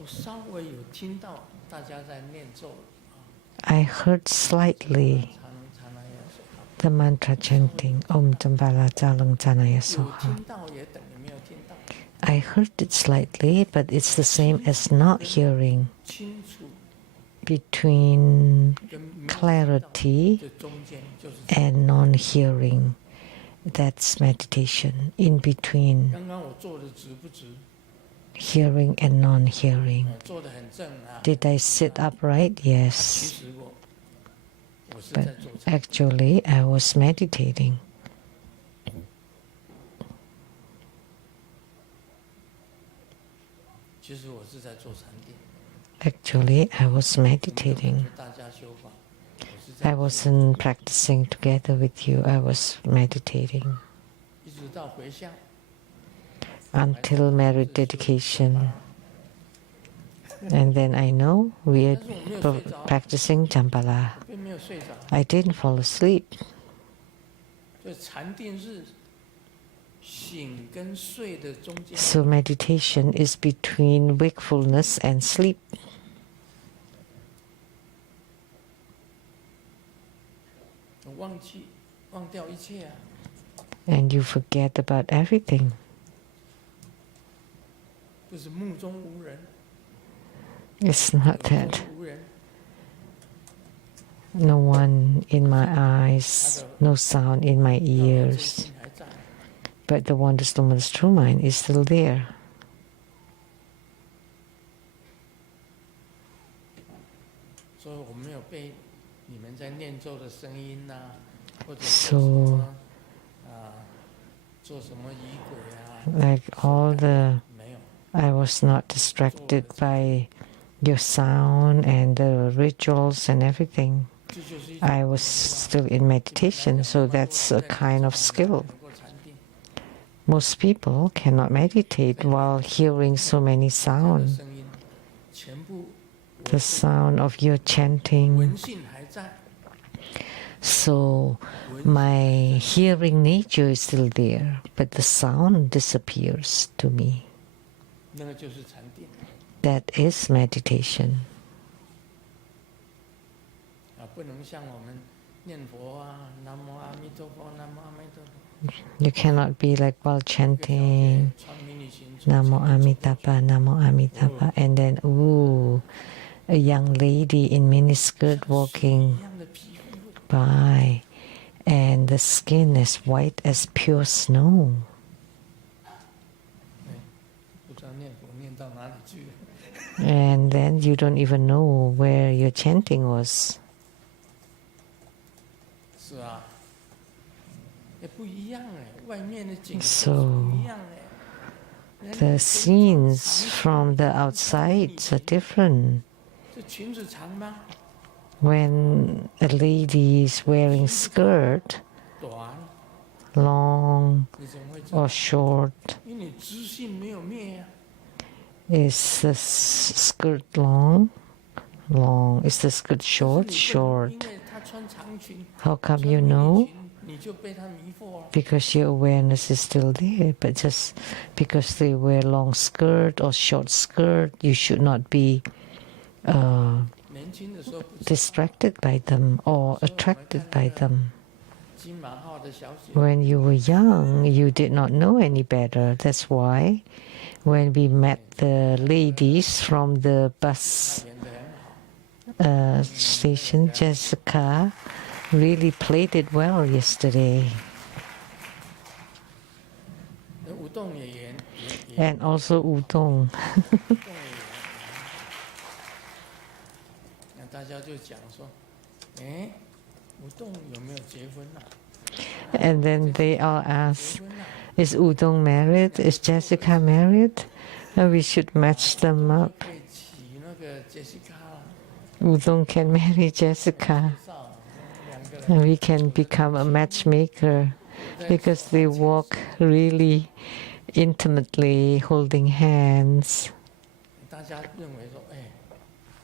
我稍微有听到大家在念咒， I heard slightly 常常要说好， the mantra chanting Om Jambala Jalang Janaya 有 Soha. 听到也等于没有听到， I heard it slightly, but it's the same as not hearing. 清楚 Between 跟没有听到 clarity 的中间就是 and non-hearing, that's meditation. In between 刚刚我做的直不直？ hearing and non-hearing. 做的很正啊。 Did I sit upright? 其 Yes. 实我是在 But 做禅， actually, I was meditating. 其实我是在做禅定。 Actually, I was meditating. 大家修法，我是在 I wasn't practicing together with you. I was meditating 一直到回向， until marriage dedication. And then I know we are practicing Jambala. 并没有睡着。 I didn't fall asleep. 所以禅定是醒跟睡的中间。 So meditation is between wakefulness and sleep. 忘掉一切啊！ And you forget about everything. 就是目中无人， It's not 耳 that. 中无人， No one in my eyes, no sound in my 这个 ears. 心还在。 But the wondrous luminous true mind is still there. 所以我没有被你们在念咒的声音呐、或者 So- 做什么做什么仪轨啊， Like all the, 没有。 I was not distracted by your sound and the rituals and everything. 这就是一种 I was still in meditation, so that's a kind of skill. 能够禅定 Most people cannot meditate while hearing so many 的 sounds. 声音，全部 The sound of your chanting. 文性还在， So my hearing nature is still there, but the sound disappears to me. 那个就是禅定 That is meditation. 啊，不能像我们念佛啊，南无阿弥陀佛，南无阿弥陀佛， You cannot be like while chanting 穿迷你行 Namo Amitabha, Namo Amitabha, and then ooh, a young lady in miniskirt walking 一样的皮肤， by, and the skin as white as pure snow. 不知道念佛念到哪里去了。 And then you don't even know where your chanting was. 是啊，也不一样哎，外面的景色 So- 是不一样哎。The scenes from the outside are different. 这裙子长吗？ When a lady is wearing skirt, 短， long 你怎么会知道？ or short, 因为你知性没有灭呀、 is the skirt long? Long. Is the skirt 可是 short? 你不能 Short. 因为她穿长裙， How come 穿 you 迷你 know? 裙，你就被她迷惑了。 Because your awareness is still there, but just because they wear long skirt or short skirt, you should not be 年轻的时候不知道 distracted by them or attracted by them. 金马号的小姐， When you were young, you did not know any better. That's why when we met the ladies from the bus 演得很好。 station, Jessica really played it well yesterday. 那吴栋也演， And also Udong. 那大家就讲说，哎，吴栋有没有结婚啊？ And then they all asked, 结婚啊？ is Udong married? Is Jessica married? And we should match them up. 可以起那个杰西卡啦， Udong can marry Jessica. 少两个人 And we can become a matchmaker because they walk really intimately holding hands. 大家认为说，哎，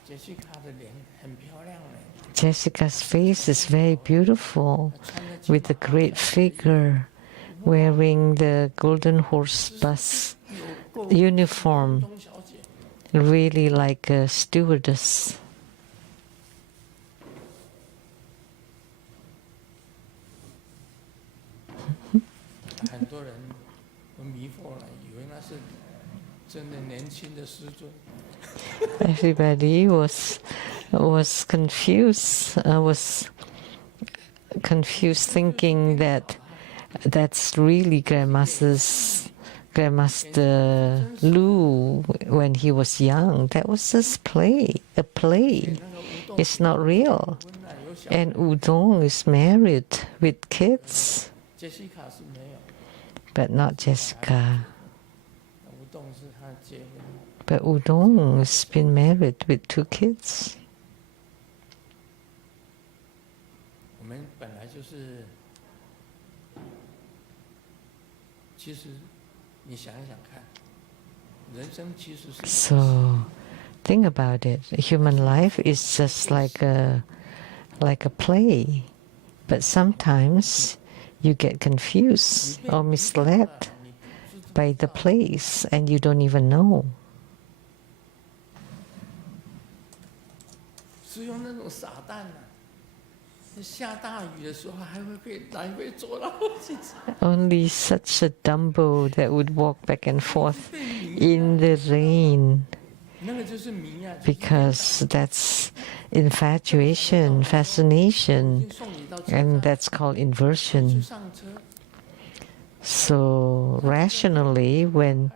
杰西卡的脸很漂亮嘞， Jessica's face is very beautiful 穿的金 with a great figure, wearing the Golden Horse Bus 有够 uniform, 东小姐， really like a stewardess. 很多人都迷惑了，以为那是真的年轻的师尊。 Everybody was confused. Was confused, thinking that that's really Grandmaster Lu when he was young. That was just play, a play. 那个吴栋 It's not real. 婚了有小 And Udong is married with kids, 杰西卡是没有， but not Jessica. 吴栋是他结婚。 But Udong has been married with 2 kids. 我们本来就是，其实你想一想看，人生其实是 So think about it. Human life is just like a play. But sometimes you get confused or misled 你不知道 by the plays and you don't even know. 只有那种傻蛋啊，下大雨的时候还会被来回走了好几次， Only such a Dumbo that would walk back and forth in the rain 那个就是迷啊， because that's infatuation, 已 fascination, 经送你到车 and 站， that's called 就 inversion. 上车， So rationally, when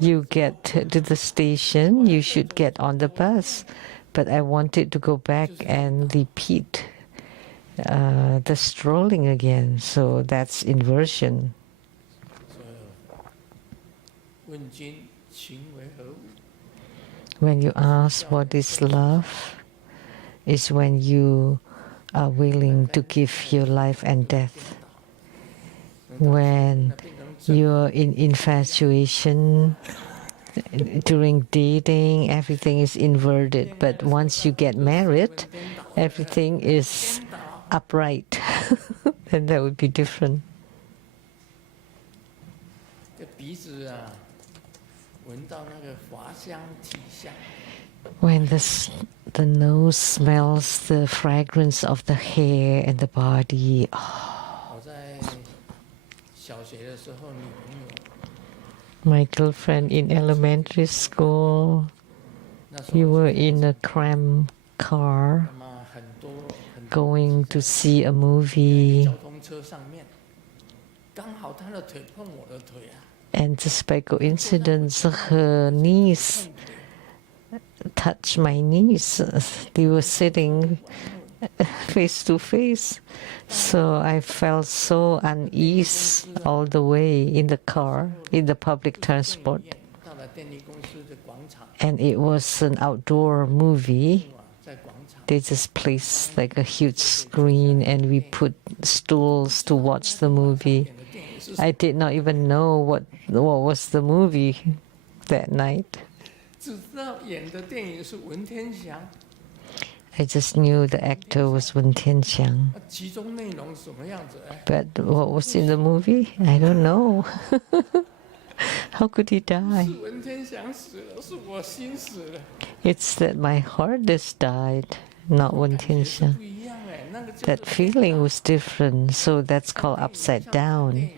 you get to the station, you should get on the bus. But I wanted to go back and repeat the strolling again. So that's inversion. 问君情为何物？ When you ask what is love, is when you are willing to give your life and death. When 那变成 you're in infatuation, during dating, everything is inverted. But once you get married, everything is upright. Then that would be different. 这鼻子啊，闻到那个华香体香， When the nose smells the fragrance of the hair and the body, 我在小学的时候，女朋友 my girlfriend in elementary school, 那时 we 候 were in a cram car 那么很多 going to see a movie, 交通车上面，刚好她的腿碰我的腿啊， and just by coincidence, her knees touched my knees. They were sitting face to face. So I felt so unease all the way in the car, in the public transport. and it was an outdoor movie. 在广场 They just placed like a huge screen and we put stools to watch the movie. 演的电影是 I did not even know what was the movie that night. 只知道演的电影是文天祥， I just knew the actor was Wen Tianxiang. 其中内容什么样子？哎， But what was in the movie? I don't know. How could he die? 是文天祥死了，是我心死了， It's that my heart has died, not Wen 感觉是 Tianxiang. 不一样哎，那个就是 That feeling was different, so that's called upside down,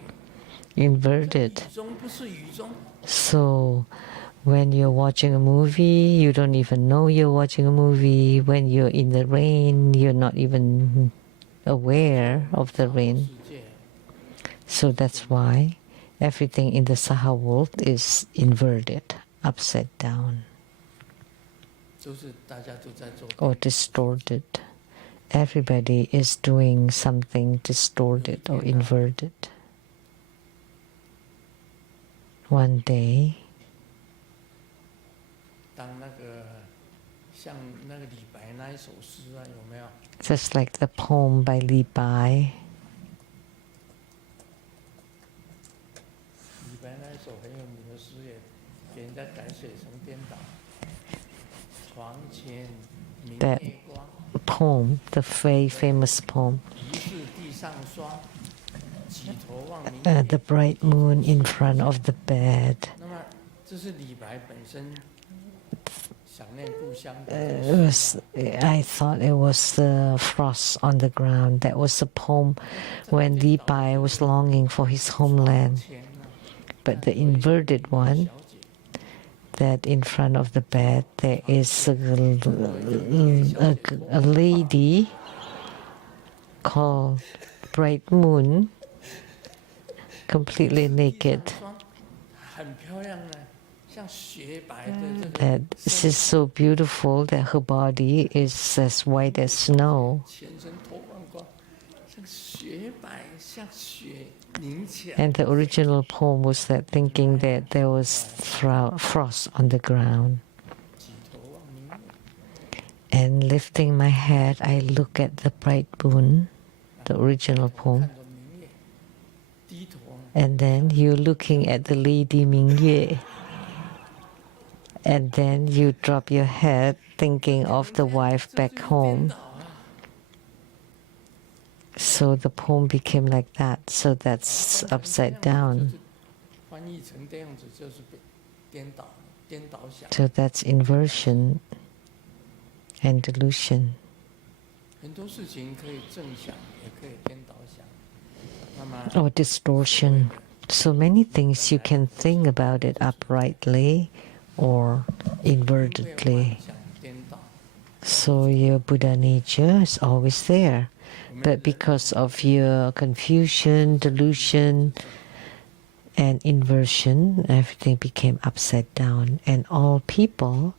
inverted. 雨中不是雨中， So when you're watching a movie, you don't even know you're watching a movie. When you're in the rain, you're not even aware of the rain. 世界 So that's why everything in the Saha world is inverted, upside down, 就是大家都在做 or distorted. Everybody is doing something distorted or inverted. One day, 当那个像那个李白那一首诗啊，有没有？ just like the poem by Li Bai, 李白那一首很有名的诗也给人家改写成颠倒。床前明月光， poem, the very famous poem, 疑是地上霜，几头望明 the 月。 bright moon in front of the bed. 那么这是李白本身想念故乡的 It 这个 was, 诗啊。 I thought it was the frost on the ground. That was a poem when Li Bai was longing for his homeland. 前呢， But the inverted one, 小姐 that in front of the bed there is a lady called Bright Moon, completely naked. 霜很漂亮呢，像雪白的这个 That she's so beautiful that her body is as white as snow. 全身脱光光，像雪白，像雪凝起来。 And the original poem was that thinking that there was frost on the ground. 几头望明月， And lifting my head, I look at the bright moon, the original 看 poem. 着明月，低头 And then you're looking at the lady Mingyue. And then you drop your head thinking of the wife back 颠 home. 倒啊！ So the poem became like that. So that's upside down. 翻译成这样子就是被颠倒，颠倒想。 So that's inversion and delusion. 很多事情可以正想，也可以颠倒想。那么 Or distortion. So many things you can think about it uprightly or 因为 invertedly. 妄想颠倒， So your Buddha nature is always there. 我们 But because of your confusion, delusion, and inversion, everything became upside down. And all people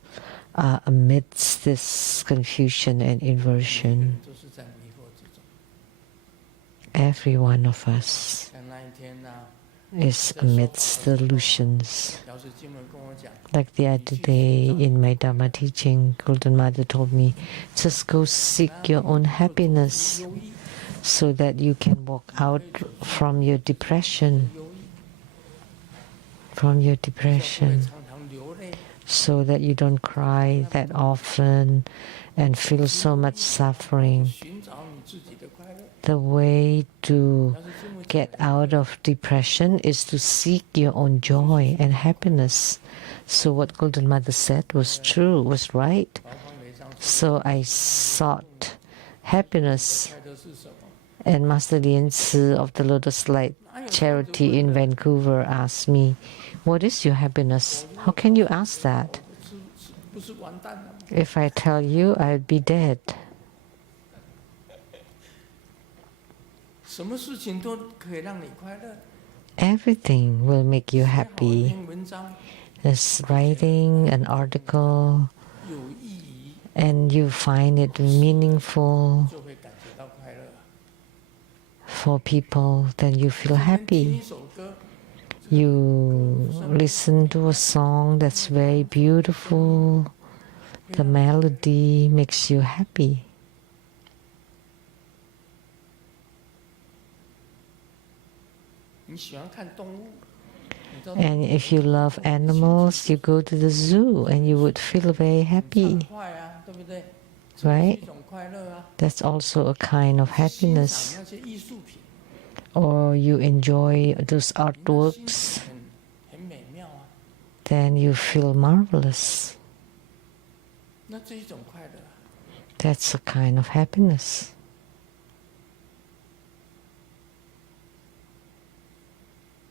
are amidst this confusion and 每个人 inversion. 都是在迷惑之中。 Every one of us 像那一天呢、 is amidst delusions. 姚氏经文跟我讲， Like the other day in my Dharma teaching, Golden Mother told me, just go seek your own happiness 忧郁， so that you can walk out from your depression, 忧郁， from your 不会 depression, 常常流泪， so that you don't cry that often and feel so much suffering. 寻找你自己的快乐。 The way to 姚氏经文 get out of depression is to seek your own joy and happiness. So what Golden Mother said was true, was right. 华方每章 So I sought happiness, 快乐是什么？ and Master Ling Shen of the Lotus Light 哪有这样子 Charity in 问的 Vancouver asked me, what is your happiness? How can you ask that? 不是完蛋了吗？ If I tell you, I'd be dead. 什么事情都可以让你快乐。 Everything will make you 写好一 happy. 篇文章 Just writing an article 有意义， and you find it meaningful 就会感觉到快乐。 for people, then you feel 听 happy. 一首歌，就 You listen to a song that's very beautiful. The melody makes you happy. 你喜欢看动物，你到 And if you love animals, you go to the zoo and you would feel very 畅 happy, 快啊，对不对？ right? 一种快乐啊。 That's also a kind of 欣 happiness. 赏那些艺术品， Or you enjoy those 你的心 artworks, 很美妙啊。 then you feel marvelous. 那这一种快乐啊， That's a kind of happiness.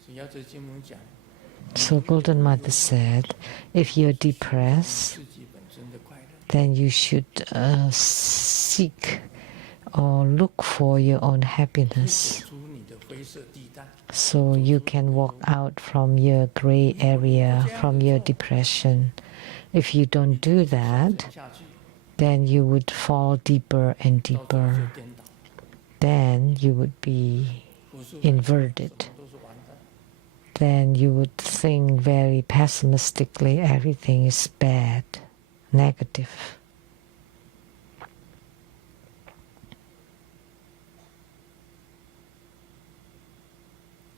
所以要这经文讲， So Golden Mother said, if you're depressed, 自己本身的快乐， then you should seek or look for your own 可以 happiness. 走出你的灰色地带。 So you can walk out from your gray area, from your depression. If you don't do that, 沉下去， then you would fall deeper and 到最后 deeper. 就颠倒， Then you would be 胡思乱想 inverted. 什么都是完蛋。 Then you would think very pessimistically, everything is bad, negative.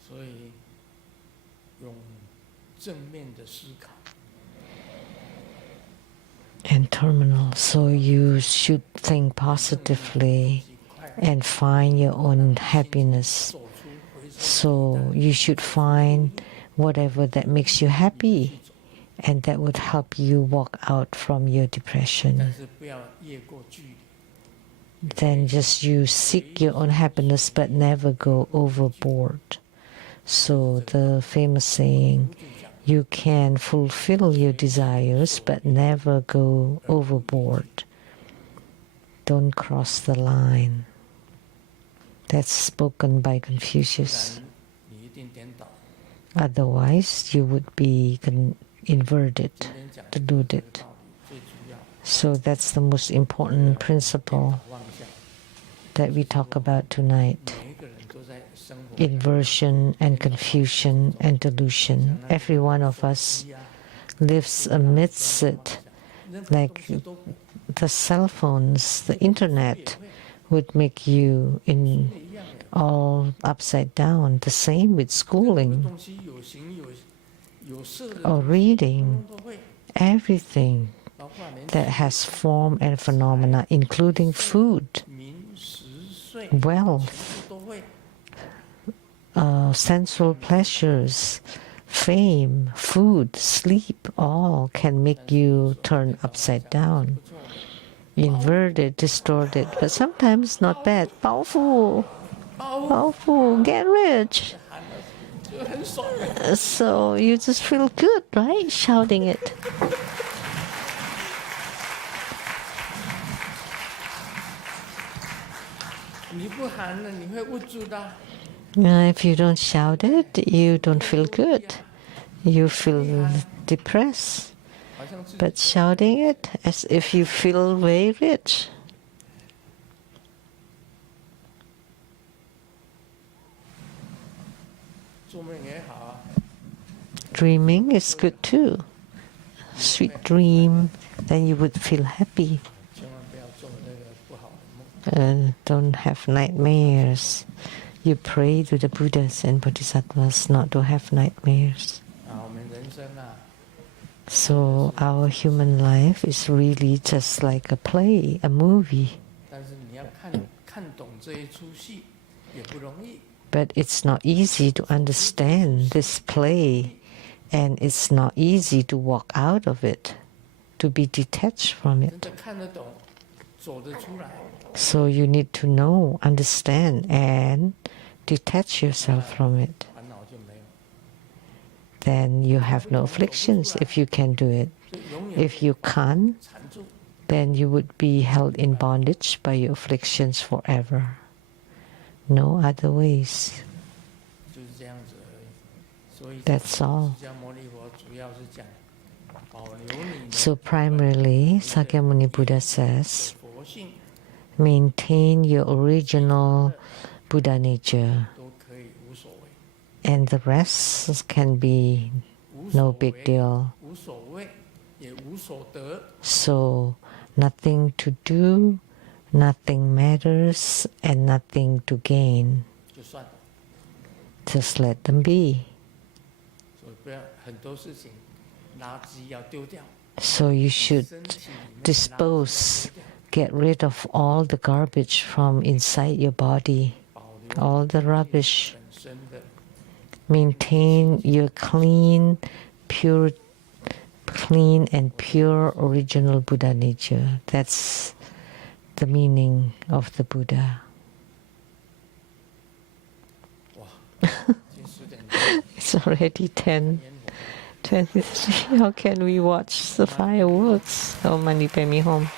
所以用正面的思考， And terminal, so you should think positively 自己快乐， and find your own happiness. 走出灰色地 So 带， you should find whatever that makes you happy, and that would help you walk out from your 但 depression. 是不要越过距离。 Then just you seek your own happiness, but never go overboard. So the famous saying, 就讲 you can fulfill your desires, but never go overboard. Don't cross the line. That's spoken by 不 Confucius. 然你一定颠倒。 Otherwise, you would be inverted, 今天讲 deluded. 这个道理最主要， So that's the most important principle 妄想， that we talk about tonight. 每一个人都在生活。 Inversion and confusion and delusion. Every one of us lives amidst it. 任何 Like 东西都 the cell phones, the internet would make you in 一样的。 all upside down. The same with 任何 schooling 东西有形有色的 or 东西， reading. 通通都会， Everything 包括连 that has form and phenomena, including food, 名食睡， wealth, 全部都会。 sensual pleasures, fame, food, sleep, all can make you turn upside down, inverted, distorted, but sometimes not bad. Powerful, powerful, get rich. 就很爽啊。 So you just feel good, right? Shouting it. 你不喊了，你会捂住的。 If you don't shout it, you don't feel good. You feel depressed. 好像自己 But shouting it as if you feel very rich. 做梦也好啊， Dreaming is good too. Sweet dream, then you would feel happy. 千万不要做那个不好的梦。 Don't have nightmares. You pray to the Buddhas and Bodhisattvas not to have nightmares. 啊，我们人生啊， So our human life is really just like a play, a movie. 但是你要看懂这一出戏也不容易。 But it's not easy to understand this play, and it's not easy to walk out of it, to be detached from 真 it. 的看得懂，走得出来， So you need to know, understand, and detach yourself from it. 烦恼就没有。 Then you have no afflictions if you can do it. 就永远 If you can't, 缠住。 then you would be held in bondage by your afflictions forever. No other ways. 就是这样子而已。所以 That's all. 释迦牟尼佛主要是讲保留你的 So primarily, Sakyamuni Buddha says, 佛性， maintain your original Buddha nature. 都可以无所谓。and the rest can be 无所 no big 为 deal. 无所谓，也无所得， So nothing to do, nothing matters, and nothing to gain. 就算了。 Just let them be. 所以不要很多事情，垃圾要丢掉。 So you should 身体里面的垃圾要 dispose, 丢掉， get rid of all the garbage from inside your body, 保留 all the rubbish. 本身的 Maintain your clean and pure original Buddha nature. That's the meaning of the Buddha. 哇，已经10点多， It's already 10:23. How can we watch the fireworks? Oh, Mani, pay me home.